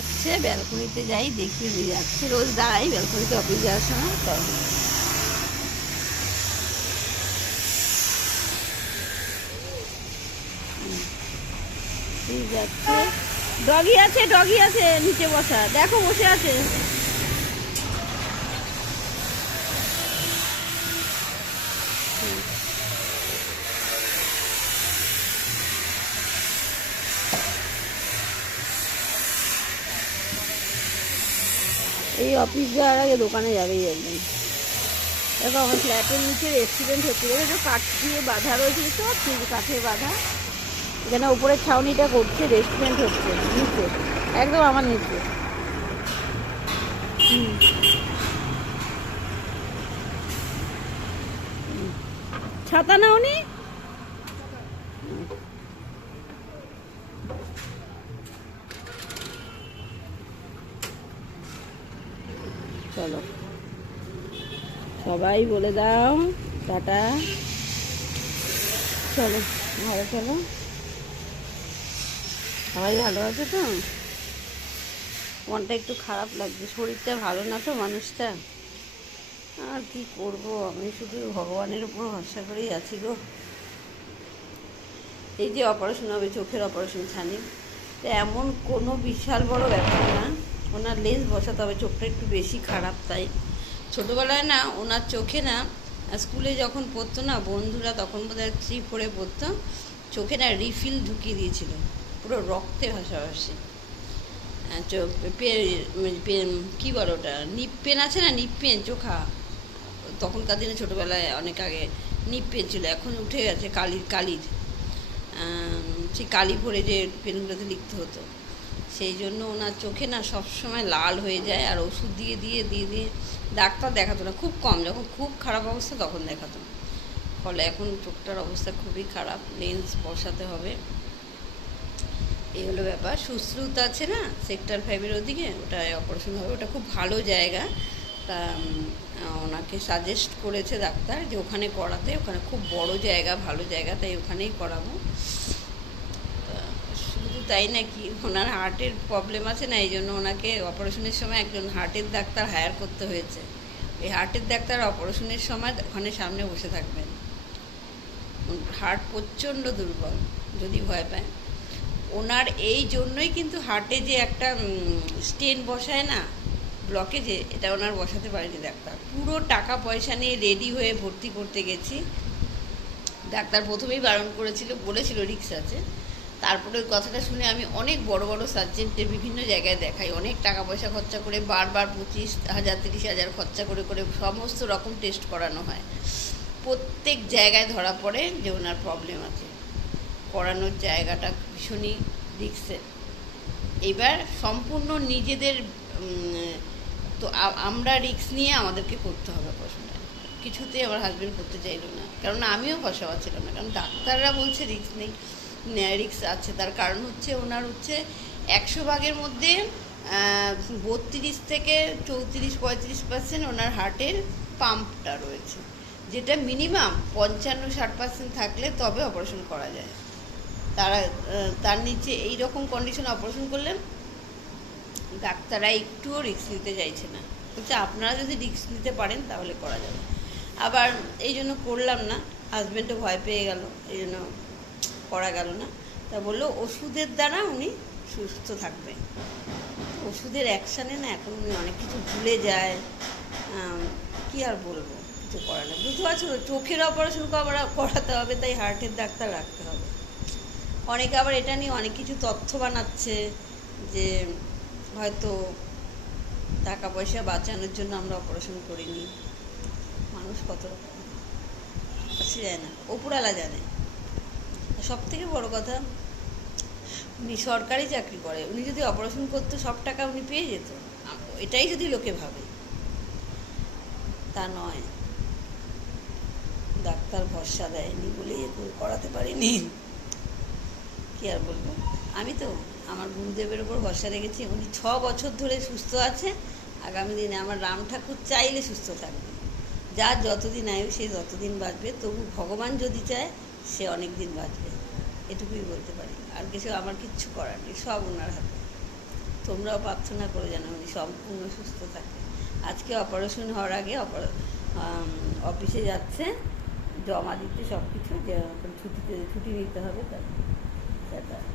যাচ্ছে, ব্যালকনিতে যাই দেখি উনি যাচ্ছে, রোজ দাঁড়াই ব্যালকনিতে অফিস যাওয়ার সময়। তো যাচ্ছে, ডগি আছে, ডগি আছে নিচে বসা, দেখো বসে আছে। এই অফিস যাওয়ার আগে দোকানে যাবেই একদম। দেখো আমার ফ্ল্যাটের নিচে রেস্টুরেন্ট হচ্ছে, দেখো কাঠ দিয়ে বাঁধা রয়েছে, সব কিছু কাঠে বাঁধা। এখানে উপরে ছাউনিটা করছে, রেস্টুরেন্ট হচ্ছে নিচে, একদম আমার নিচে। ছাতা নাওনি? চলো সবাই বলে দাও টাটা, চলো ঘরে চলো। সবাই ভালো আছে তো? মনটা একটু খারাপ লাগছে, শরীরটা ভালো না তো মানুষটা। আর কি করব, আমি শুধু ভগবানের উপর ভরসা করেই আছি গো। এই যে অপারেশন হবে, চোখের অপারেশন ছানি, তো এমন কোনো বিশাল বড় ব্যাপার না। ওনার লেন্স বসাতে হবে, চোখটা একটু বেশি খারাপ। তাই ছোটোবেলায় না ওনার চোখে না, স্কুলে যখন পড়তো না বন্ধুরা, তখন বোধহয় 3-4 পড়তো, চোখে না রিফিল ঢুকিয়ে দিয়েছিল, পুরো রক্তে ভাসাভাসি। কী বলো ওটা, নিপ পেন আছে না, নিপ পেন চোখা, তখনকার দিনে ছোটোবেলায় অনেক আগে নিপ পেন ছিল, এখন উঠে গেছে কালির সেই কালি ভরে যে পেনগুলোতে লিখতে হতো। সেই জন্য ওনার চোখে না সবসময় লাল হয়ে যায়, আর ওষুধ দিয়ে দিয়ে দিয়ে দিয়ে ডাক্তার দেখাতো না, খুব কম, যখন খুব খারাপ অবস্থা তখন দেখাতো। ফলে এখন চোখটার অবস্থা খুবই খারাপ, লেন্স বসাতে হবে। এই হলো ব্যাপার। সুশ্রুত আছে না সেক্টর 5-এর ওদিকে, ওটায় অপারেশন হবে, ওটা খুব ভালো জায়গা। তা ওনাকে সাজেস্ট করেছে ডাক্তার যে ওখানে করাতে, ওখানে খুব বড় জায়গা, ভালো জায়গা, তাই ওখানেই করাবো। শুধু তাই নাকি, ওনার হার্টের প্রবলেম আছে না, এই জন্য ওনাকে অপারেশনের সময় একজন হার্টের ডাক্তার হায়ার করতে হয়েছে। এই হার্টের ডাক্তার অপারেশনের সময় ওখানে সামনে বসে থাকবেন। হার্ট প্রচণ্ড দুর্বল, যদি ভয় পায়। ওনার এই জন্যই কিন্তু হার্টে যে একটা স্টেন বসায় না ব্লকেজে, এটা ওনার বসাতে পারেনি ডাক্তার। পুরো টাকা পয়সা নিয়ে রেডি হয়ে ভর্তি করতে গেছি, ডাক্তার প্রথমেই বারণ করেছিল, বলেছিল রিস্ক আছে। তারপরে ওই কথাটা শুনে আমি অনেক বড় বড় সার্জেন্টের বিভিন্ন জায়গায় দেখাই, অনেক টাকা পয়সা খরচা করে, বারবার 25,000 30,000 খরচা করে করে সমস্ত রকম টেস্ট করানো হয়। প্রত্যেক জায়গায় ধরা পড়ে যে ওনার প্রবলেম আছে, করানোর জায়গাটা ভীষণই রিস্কের। এবার সম্পূর্ণ নিজেদের, তো আমরা রিস্ক নিয়ে আমাদেরকে করতে হবে প্রশ্নটা। কিছুতেই আমার হাজব্যান্ড করতে চাইল না, কারণ আমিও বসাওয়া ছিলাম না, কারণ ডাক্তাররা বলছে রিস্ক নেই, রিস্ক আছে। তার কারণ হচ্ছে ওনার হচ্ছে 100 ভাগের মধ্যে 32 থেকে 34-35% ওনার হার্টের পাম্পটা রয়েছে, যেটা মিনিমাম 55-60% থাকলে তবে অপারেশন করা যায়। তার নিচে এই রকম কন্ডিশনে অপারেশন করলে ডাক্তাররা একটুও রিস্ক নিতে চাইছে না, বলছে আপনারা যদি রিস্ক নিতে পারেন তাহলে করা যাবে। আবার এই জন্য করলাম না, হাজব্যান্ডও ভয় পেয়ে গেল, এই জন্য করা গেল না। তা বললো ওষুধের দ্বারা উনি সুস্থ থাকবেন। ওষুধের অ্যাকশানে না এখন উনি অনেক কিছু ভুলে যায়, কি আর বলবো, কিছু করার নেই। বুঝতে পারছো, চোখের অপারেশন করাতে হবে, তাই হার্টের ডাক্তার রাখতে হবে। অনেকে আবার এটা নিয়ে অনেক কিছু তথ্য বানাচ্ছে যে হয়তো টাকা পয়সা বাঁচানোর জন্য আমরা অপারেশন করিনি। মানুষ কত রকম, সে যায় না, ওপরওয়ালা জানে। সব থেকে বড় কথা, উনি সরকারি চাকরি করে, উনি যদি অপারেশন করতো সব টাকা উনি পেয়ে যেত, এটাই যদি লোকে ভাবে। তা নয়, ডাক্তার ভরসা দেয়নি বলেই করাতে পারিনি, কি আর বলবো। আমি তো আমার গুরুদেবের উপর ভরসা রেখেছি, উনি 6 বছর ধরে সুস্থ আছে। আগামী দিনে আমার রাম ঠাকুর চাইলে সুস্থ থাকবে, যার যতদিন আয়ু সে যতদিন বাঁচবে, তবু ভগবান যদি চায় সে অনেক দিন বাঁচবে, এটুকুই বলতে পারি। আর কিছু আমার কিচ্ছু করার নেই, সব ওনার হাতে। তোমরাও প্রার্থনা করে যেন উনি সম্পূর্ণ সুস্থ থাকে। আজকে অপারেশন হওয়ার আগে অফিসে যাচ্ছে জমা দিতে সব কিছু, যে ছুটি নিতে হবে তার।